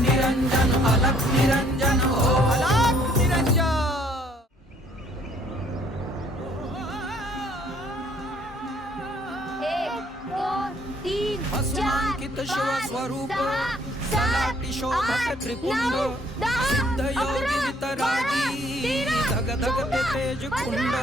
निरंजन अलख निरंजन हो अलख निरंजन। एक दोन तीन चार भस्मांकित शिव पाच स्वरूप सहा सलाटी सात शोभक आठ त्रिपुंड नऊ दहा सिद्ध योगी अकरा वितरागी बारा धग धग ते तेज कुंड।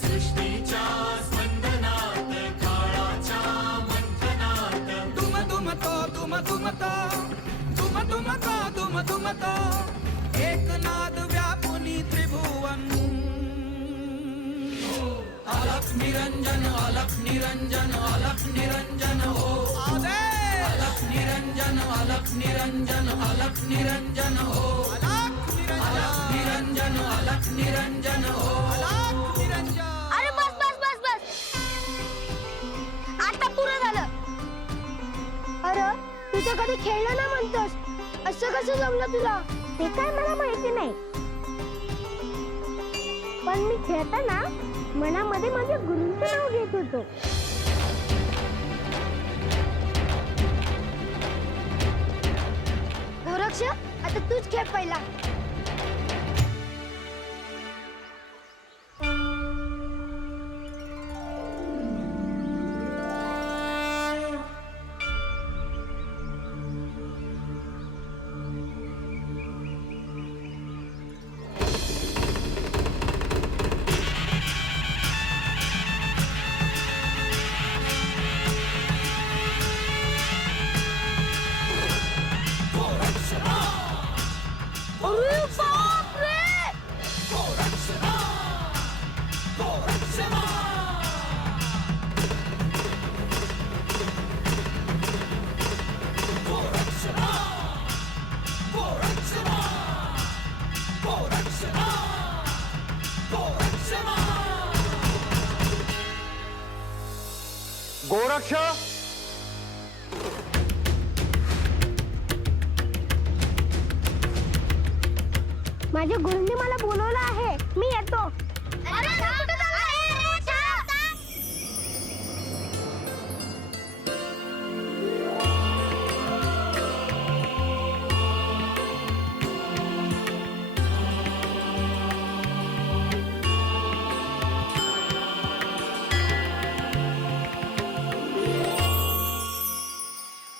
सृष्टीच्या स्पंदनात काळाच्या मंथनात दुम दुम तो दुम दुम तो दुम दुम तो दुम दुम तो एक नाद व्यापुनी त्रिभुवन। अलख निरंजन अलख निरंजन अलख निरंजन हो अलख निरंजन अलख निरंजन अलख निरंजन हो अलख निरंजन अलख निरंजन हो अलख निरंजन। अरे बस बस बस बस आता पुरं झालं। अरे तू तर कधी खेळलं ना म्हणतोस, असं कसं जमलं तुला? ते काय मला माहिती नाही, पण मी खेळताना मनामध्ये माझ्या गुरूंचं नाव घेत होतो. गोरक्ष, आता तूच खेळ पहिला. अरे बापरे! गोरक्ष माझ्या गुरूंनी मला बोलवलं आहे, मी येतो. अरे कुठे चाललाय?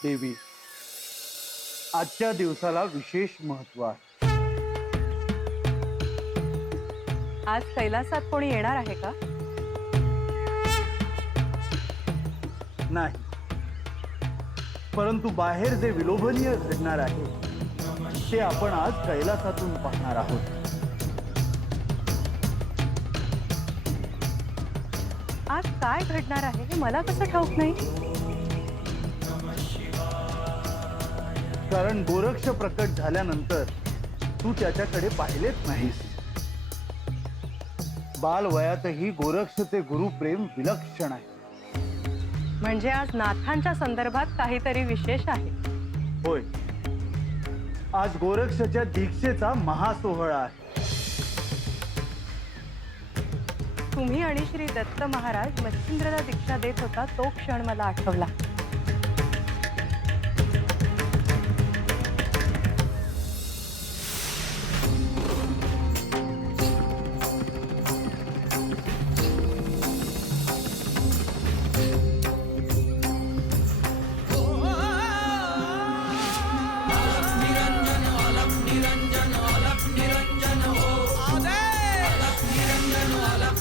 देवी, आजच्या दिवसाला विशेष महत्व आहे. आज कैलासात कोणी येणार आहे का? नाही, परंतु बाहेर जे विलोभनीय घडणार आहे ते आपण आज कैलासातून पाहणार आहोत. आज काय घडणार आहे हे मला कसं ठाऊक नाही? कारण गोरक्ष प्रकट झाल्यानंतर तू त्याच्याकडे पाहिलेच नाहीस. बाल वयातही गोरक्षचे गुरुप्रेम विलक्षण आहे. म्हणजे आज नाथांच्या संदर्भात काहीतरी विशेष आहे. होय, आज गोरक्षच्या दीक्षेचा महासोहळा आहे. तुम्ही आणि श्री दत्त महाराज मच्छिंद्रला दीक्षा देत होता तो क्षण मला आठवला.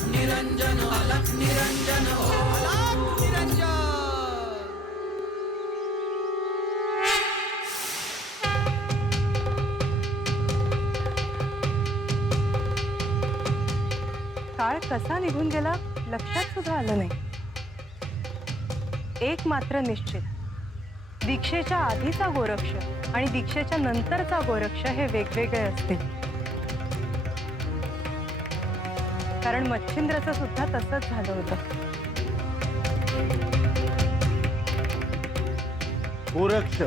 निरंजन अलख निरंजन हो अलख निरंजन। काळ कसा निघून गेला लक्षात सुद्धा आलं नाही. एक मात्र निश्चित, दीक्षेच्या आधीचा गोरक्ष आणि दीक्षेच्या नंतरचा गोरक्ष हे वेगवेगळे असतील. कारण मच्छिंद्रचं सुद्धा तसंच झालं होतं. गोरक्ष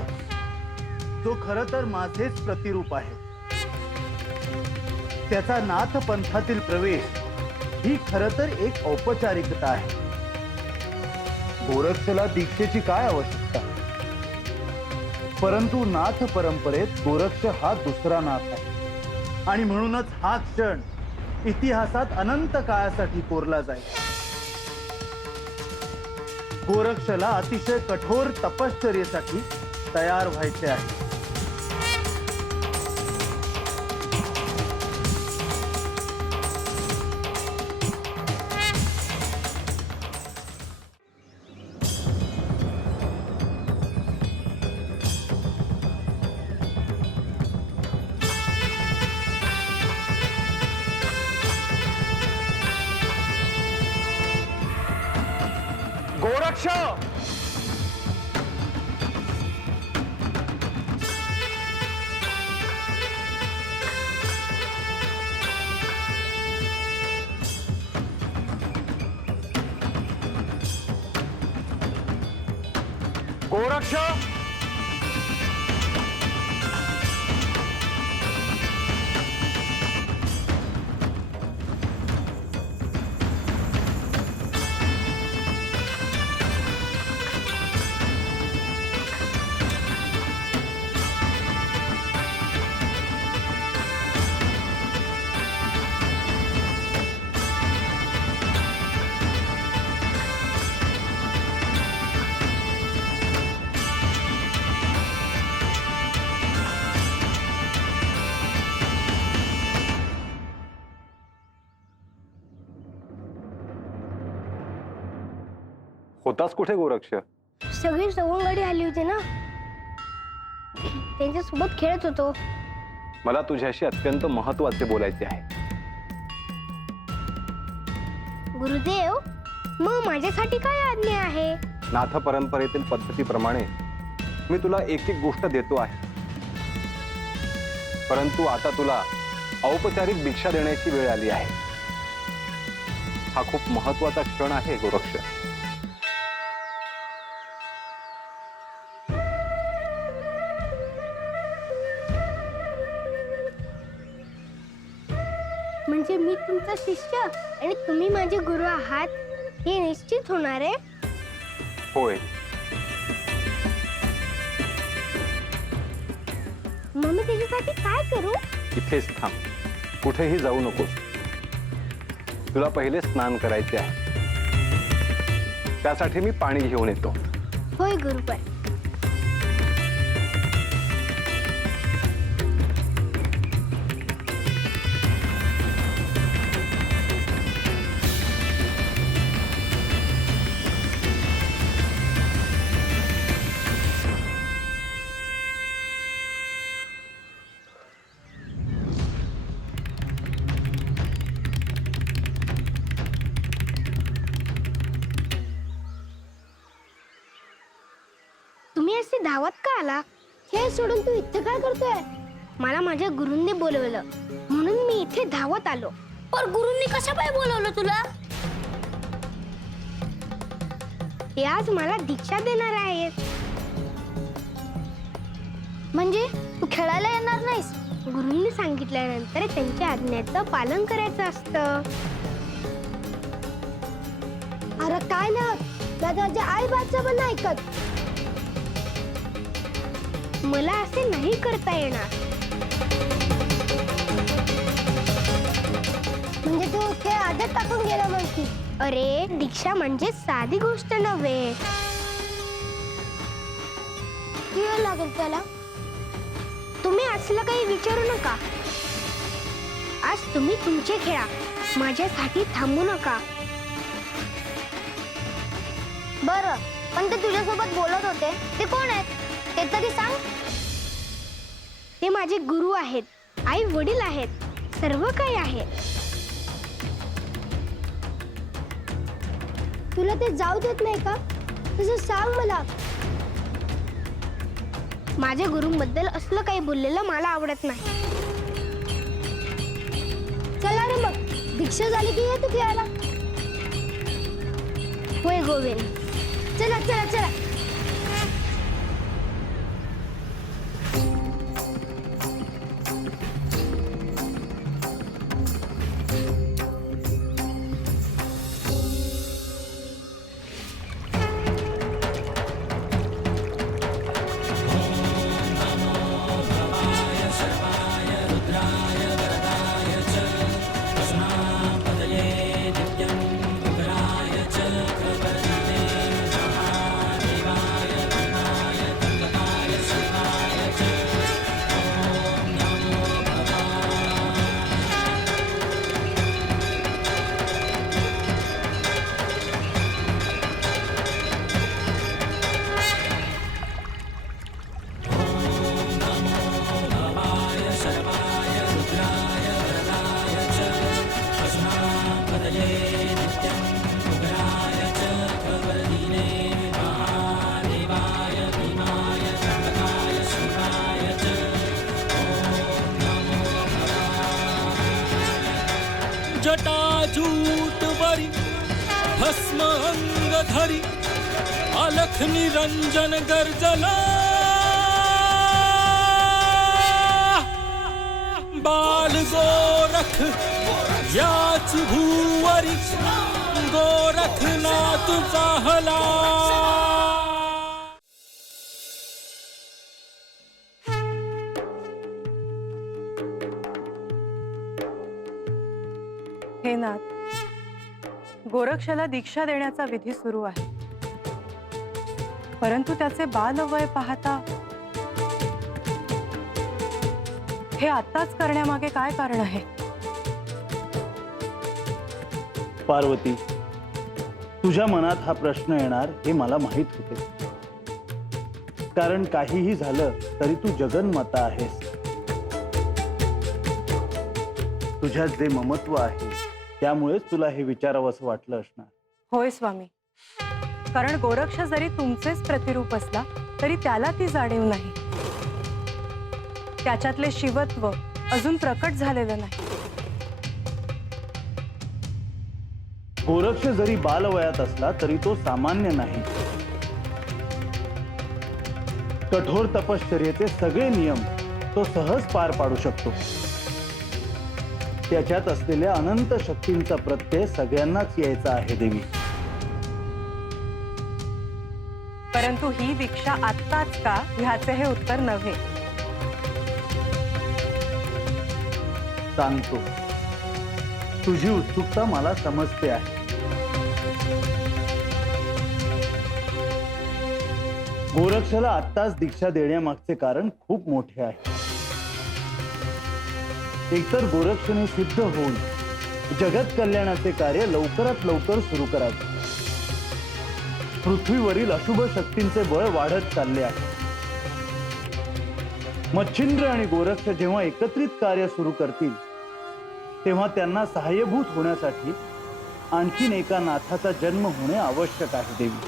जो खरं तर माझेच प्रतिरूप आहे. त्याचा नाथ पंथातील प्रवेश ही खरं तर एक औपचारिकता आहे. गोरक्षला दीक्षेची काय आवश्यकता? परंतु नाथ परंपरेत गोरक्ष हा दुसरा नाथ आहे आणि म्हणूनच हा क्षण इतिहासात अनंत काळासाठी कोरला जाईल. गोरक्षला अतिशय कठोर तपश्चर्येसाठी तयार व्हायचे आहे. गोरक्ष, गोरक्ष, होतास कुठे गोरक्ष? सगळी सवंगडी आली होती ना, त्यांच्या सोबत खेळत होतो. मला तुझ्याशी अत्यंत महत्वाचे बोलायचे आहे. गुरुदेव, मग माझ्यासाठी काय आज्ञा आहे? नाथ परंपरेतील पद्धतीप्रमाणे मी तुला एक एक गोष्ट देतो आहे, परंतु आता तुला औपचारिक भिक्षा देण्याची वेळ आली आहे. हा खूप महत्वाचा क्षण आहे गोरक्ष. म्हणजे मी तुमचा शिष्य आणि तुम्ही माझे गुरु आहात हे निश्चित होणार आहे. होय. मग मी त्याच्यासाठी काय करू? इथेच थांब, कुठेही जाऊ नकोस. तुला पहिले स्नान करायचे आहे, त्यासाठी मी पाणी घेऊन येतो. होय गुरुपय. तुम्ही असे धावत का आला? हे सोडून तू इथे काय करतोय? मला माझ्या गुरूंनी बोलवलं म्हणून मी इथे धावत आलो. पण गुरूंनी कशा पाय बोलवलं तुला? ते आज मला दीक्षा देणार आहेत. म्हणजे तू खेळायला येणार नाहीस? गुरूंनी सांगितल्यानंतर त्यांच्या आज्ञेचं पालन करायचं असतं. अरे काय ना, माझ्या आई बाचं पण ऐकत. मला असे नाही करता येणार. म्हणजे तू ते आदत टाकून गेला म्हणती? अरे दीक्षा म्हणजे साधी गोष्ट नव्हे. किती लागेल त्याला? तुम्ही असलं काही विचारू नका. आज तुम्ही तुमचे खेळा, माझ्यासाठी थांबू नका. बरं, पण ते तुझ्यासोबत बोलत होते ते कोण आहेत ते तरी सांग. ते माझे गुरु आहेत, आई वडील आहेत, सर्व काही आहे. तुला ते जाऊ देत नाही का? तसं सांग मला. माझ्या गुरूंबद्दल असलं काही बोललेलं मला आवडत नाही. चला रे मग, दीक्षा झाली की ये तू खेळायला. होय गोविंद, चला चला चला. जटाजूट वरी भस्म अंग धरी अलख निरंजन गर्जना बाल गोरख याच भूवरी गोरखनाथ चाहला. हे नाथ, गोरक्षला दीक्षा देण्याचा विधी सुरू आहे, परंतु त्याचे बालवय पाहता हे आत्ताच करण्यामागे काय कारण आहे? पार्वती, तुझ्या मनात हा प्रश्न येणार हे मला माहित होते, कारण काहीही झालं तरी तू जगन्माता आहेस. तुझ्यात जे ममत्व आहे त्यामुळेच तुला हे विचारावंसं वाटलं असणार. होय स्वामी, कारण गोरक्ष जरी तुमचेच प्रतिरूप असला तरी त्याला ती जाणीव नाही. त्याच्यातले शिवत्व अजून प्रकट झालेलं नाही. गोरक्ष जरी बालवयात असला तरी तो सामान्य नाही. कठोर तपश्चर्येचे सगळे नियम तो सहज पार पाडू शकतो. त्याच्यात असलेल्या अनंत शक्तींचा प्रत्यय सगळ्यांनाच यायचा आहे देवी. परंतु ही दीक्षा आत्ताच का, ह्याचे हे उत्तर नव्हे. सांगतो, तुझी उत्सुकता मला समजते आहे. गोरक्षला आत्ताच दीक्षा देण्यामागचे कारण खूप मोठे आहे. एकतर गोरक्षने सिद्ध होऊन जगत कल्याणाचे कार्य लवकरात लवकर सुरू करावे. पृथ्वीवरील अशुभ शक्तींचे बळ वाढत चालले आहे. मच्छिंद्र आणि गोरक्ष जेव्हा एकत्रित कार्य सुरू करतील तेव्हा त्यांना सहाय्यभूत होण्यासाठी आणखीन एका नाथाचा जन्म होणे आवश्यक आहे देवी.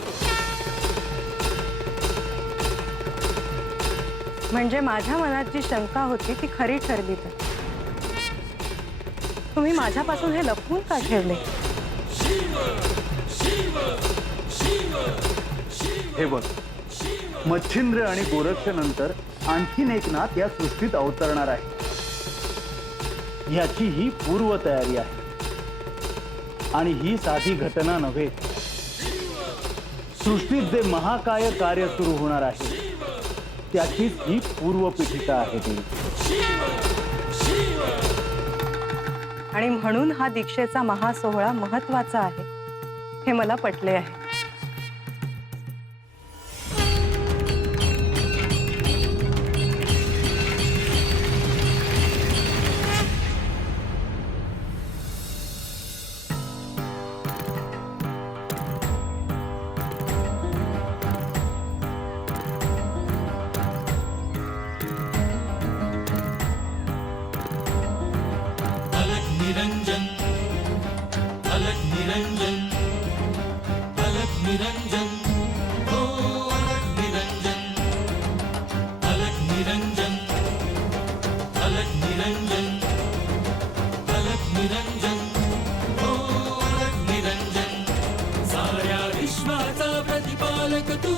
म्हणजे माझ्या मनात जी शंका होती ती खरी ठरली. तर तुम्ही माझ्यापासून हे लपवून का ठेवले? हे बघ, मच्छिंद्र आणि गोरक्ष नंतर आणखीन एक नाथ या सृष्टीत अवतरणार आहे. ह्याची ही पूर्व तयारी आहे आणि ही साधी घटना नव्हे. सृष्टीत जे महाकाय कार्य सुरू होणार आहे त्याचीच ही पूर्व पीठिका आहे ती. आणि म्हणून हा दीक्षेचा महासोहळा महत्वाचा आहे हे मला पटले आहे. अलग निरंजन अलग निरंजन अलग निरंजन हो अलग निरंजन अलग निरंजन अलग निरंजन अलग निरंजन हो अलग निरंजन. साऱ्या विश्वाचा प्रतिपालक तू,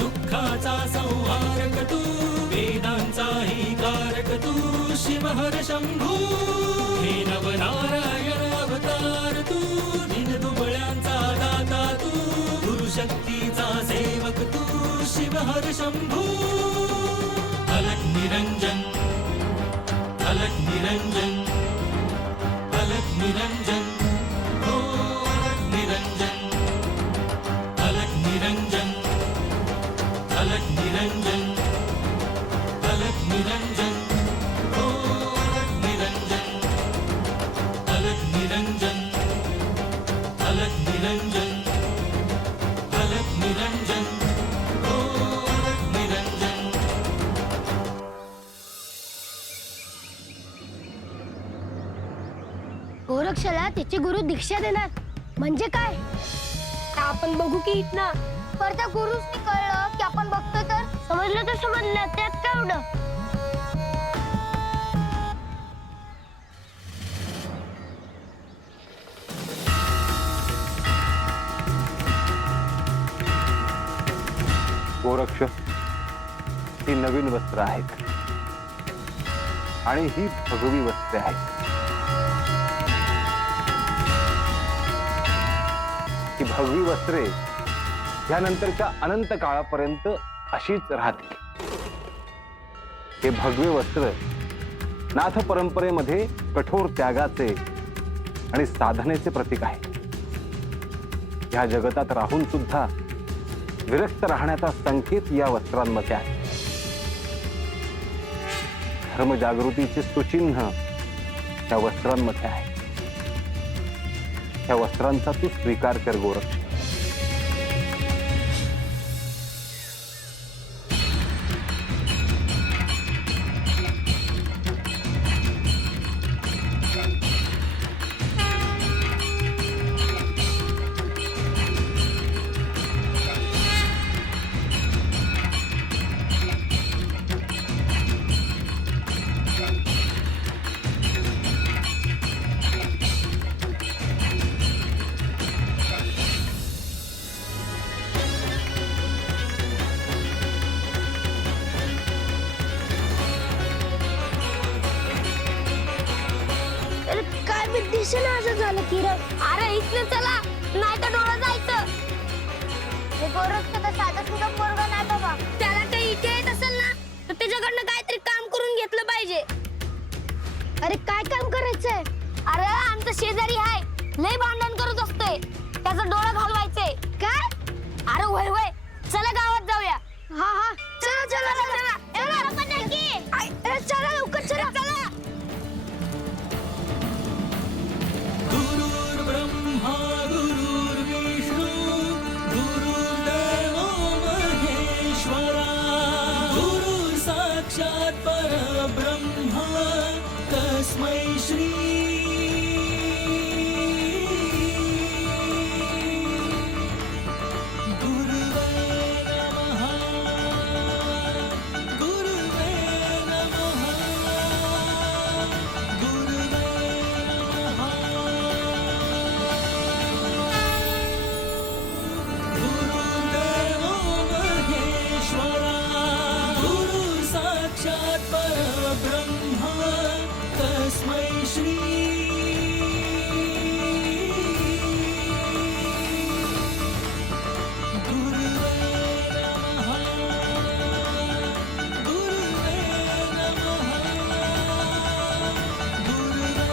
दुःखाचा संहारक तू, वेदांचाही कारक तू, शिवहर शंभू. हे नवनारायण अवतार तू, दीनदुबळ्यांचा दाता तू, गुरुशक्तीचा सेवक तू, शिवहर शंभू. अलग निरंजन अलग निरंजन अलग निरंजन हो अलग निरंजन अलग निरंजन अलग निरंजन अलग निरंजन हो अलग निरंजन अलग निरंजन अलग निरंजन अलग निरंजन हो अलग निरंजन. गोरक्षला त्याचे गुरु दीक्षा देणार म्हणजे काय? आपण बघू की ना. पर त्या गुरुसनी कळलं की आपण बघतोय तर समजलं तर समजलं, त्यात काय एवढं? ही नवीन वस्त्र आहेत आणि ही भगवी वस्त्रे आहेत. ही भगवी वस्त्रे यानंतरच्या अनंत काळापर्यंत अशीच राहतील. हे भगवे वस्त्र नाथ परंपरेमध्ये कठोर त्यागाचे आणि साधनेचे प्रतीक आहे. या जगतात राहून सुद्धा विरक्त राहण्याचा संकेत या वस्त्रांमध्ये आहे. धर्मजागृतीचे सुचिन्ह या वस्त्रांमध्ये आहे. या वस्त्रांचा तू स्वीकार कर गोरक्ष. अरे काय मी दिसेना असं झालं किरण. अरे इथलं चला नाही तर डोळा जायचं. हे गोरक्ष तर साधा सुद्धा पोरगा नाही बाबा. त्याला काही इथे येत असेल ना तर त्याच्याकडनं काहीतरी काम करून घेतलं पाहिजे. अरे काय काम करायचंय. अरे आमचा शेजारी आहे लय भांडण करत असतोय. त्याचा डोळा घालवायचंय. काय. अरे वय वय चला गावात जाऊया. हा हा चला चला चला. चला लवकर चला. गुरुर्ब्रह्मा गुरुर्विष्णू गुरुर्देवो महेश्वरा गुरु साक्षात् परब्रह्मा तस्मै श्री गुरुवे नमः. गुरुवे नमः. गुरुवे नमः. गुरुदेवो महेश्वरा गुरु साक्षात् परब्रह्मा तस्मै श्री गुरुवे नमः. गुरुवे नमः. गुरुवे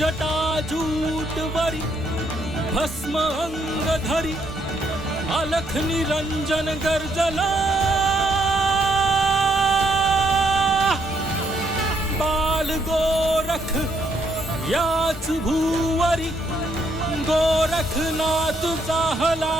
जटाजूट वरी भस्म अंग धरी अलख निरंजन गर्जला बाल गोरख याच भूवरी गोरखनाथ चाहला.